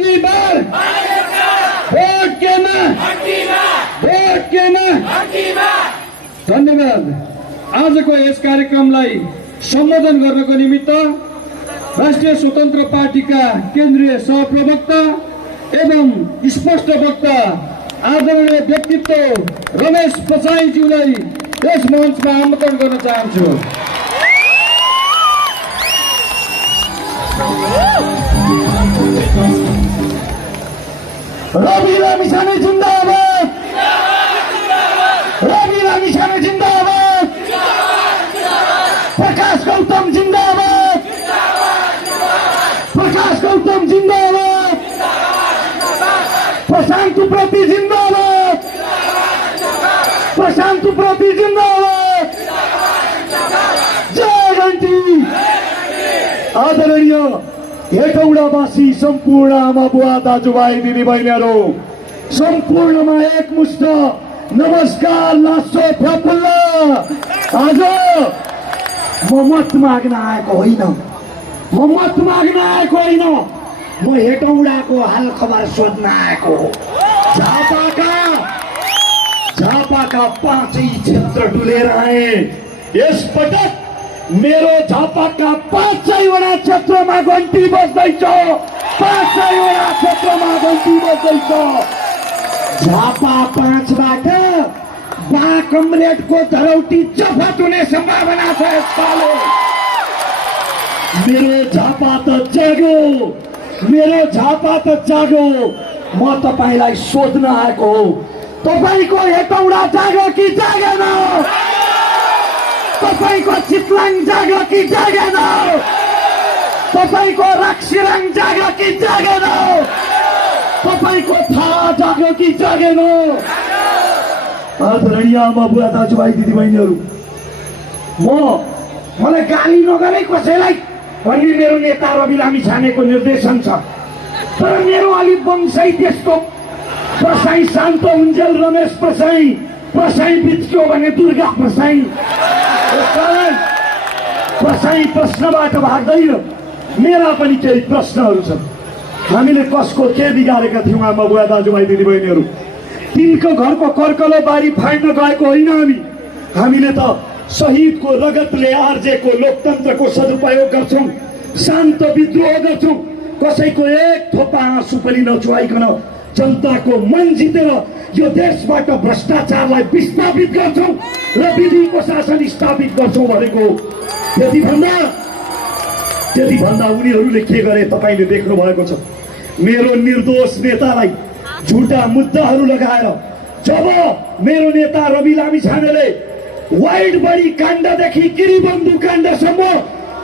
की बार vote केमा vote केमा। धन्यवाद। आजको यस कार्यक्रमलाई सम्बोधन गर्नको निमित्त राष्ट्रिय स्वतन्त्र पार्टीका केन्द्रीय सहप्रवक्ता एवं स्पष्ट वक्ता आदरणीय व्यक्तित्व रमेश पसाईज्यूलाई यस मञ्चमा आमन्त्रण गर्न चाहन्छु। रवि लामिछाने जिन्दाबाद, रवि लामिछाने जिन्दाबाद, प्रकाश गौतम जिन्दाबाद, प्रकाश गौतम जिन्दाबाद, प्रशान्त प्रति जिन्दाबाद, प्रशान्त प्रति जिन्दाबाद, जय घन्टी। आदरणीय हेटौडावासी सम्पूर्ण आमा बुवा दाजुभाइ दिदीबहिनीहरू सम्पूर्णमा एकमुष्ट नमस्कार लासो प्रफुल्ल। आज म मत माग्न आएको होइन, म मत माग्न आएको होइन, म हेटौडाको हाल खबर सोध्न आएको हो। झापाका 5 क्षेत्र डुलेर आए। यसपटक मेरो झापाका 5वटा क्षेत्रमा घन्टी बज्दैछ, 5वटा क्षेत्रमा घन्टी बज्दैछ। झापा 5बाट बा कमरेडको धरौटी जफत हुने सम्भावना छ। यसपालि मेरो झापा त जाग्यो, मेरो झापा त जाग्यो। म तपाईलाई सोध्न आएको हो, तपाईको हेटौडा जाग्यो कि जागेन? तपाईको चितलाङ जाग्यो कि जागेन? तपाईँको रक्सिराङ जाग्यो कि जागेन? तपाईँको थाहा जाग्यो कि जागेन? आदरणीय आमा बुवा दाजुभाइ दिदीबहिनीहरू, मलाई गाली नगरे कसैलाई भन्ने मेरो नेता रवि लामिछानेको निर्देशन छ। तर मेरो अलि वंशै त्यस्तो। प्रसाई शान्त उन्जेल रमेश प्रसाई, प्रसाई बिच्क्यो भने दुर्गा प्रसाई। प्रसाई प्रश्नबाट भाग्दैन। मेरा पनि केही प्रश्नहरू छन्। हामीले कसको के बिगारेका थियौँ आमा बुवा दाजुभाइ दिदीबहिनीहरू? तिनको घरको कर्कलो बारी फाड्न गएको होइन हामीले त शहीदको रगतले आर्जेको लोकतन्त्रको सदुपयोग गर्छौँ, शान्त विद्रोह गर्छौँ। कसैको एक थोपा आँसु पनि नचुहाइकन जनताको मन जितेर यो देशबाट भ्रष्टाचारलाई विस्थापित गर्छौँ र विधिको शासन स्थापित गर्छौँ भनेको। त्यति भन्दा उनीहरूले के गरे तपाईँले देख्नु भएको छ। मेरो निर्दोष नेतालाई झुटा मुद्दाहरू लगाएर जब मेरो नेता रवि लामिछानेले वाइड बडी काण्डदेखि गिरिबन्धु काण्डसम्म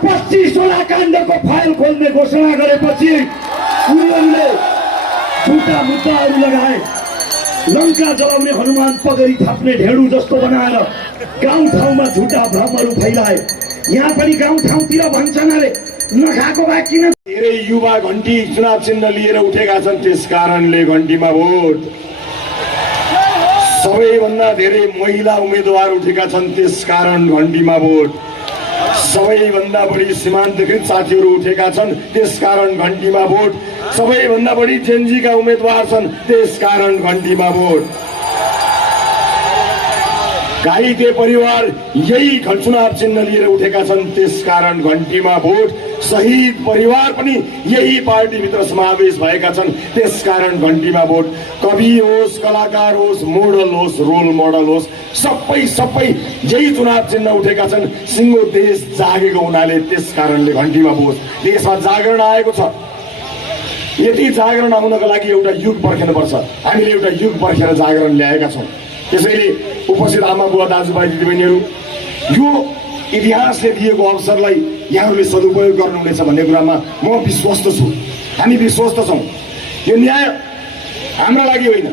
25वटा काण्डको फाइल खोल्ने घोषणा गरेपछि उनीहरूले झुटा मुद्दाहरू लगाए। लङ्का जलाउने हनुमान पगरी थाप्ने ढेडु जस्तो बनाएर गाउँ ठाउँमा झुटा भ्रमहरू फैलाए। यहाँ पनि गाउँ ठाउँतिर भन्छन् अरे नखाएको भए किन? धेरै युवा घन्टी चुनाव चिन्ह लिएर उठेका छन्, त्यस कारणले घन्टीमा भोट। सबैभन्दा धेरै महिला उम्मेदवार उठेका छन्, त्यस कारण घन्टीमा भोट। सबैभन्दा बढी सीमान्तकृत साथीहरू उठेका छन्, त्यस कारण घन्टीमा भोट। सबैभन्दा बढी जेनजीका उम्मेदवार छन्, त्यस कारण घन्टीमा भोट। घाइते परिवार यही चुनाव चिन्ह लिएर उठेका छन्, त्यस कारण घन्टीमा भोट। शहीद परिवार पनि यही पार्टीभित्र समावेश भएका छन्, त्यस कारण घन्टीमा भोट। कवि होस्, कलाकार होस्, मोडल होस्, रोल मोडल होस्, सबै यही चुनाव चिन्ह उठेका छन्। सिङ्गो देश जागेको हुनाले त्यस कारणले घन्टीमा भोट। देशमा जागरण आएको छ। यति जागरण आउनको लागि एउटा युग पर्खिनुपर्छ। हामीले एउटा युग पर्खेर जागरण ल्याएका छौँ। त्यसैले उपस्थित आमा बुवा दाजुभाइ दिदीबहिनीहरू, यो इतिहासले दिएको अवसरलाई यहाँहरूले सदुपयोग गर्नुहुनेछ भन्ने कुरामा म विश्वस्त छु। हामी विश्वस्त छौँ। यो न्याय हाम्रा लागि होइन,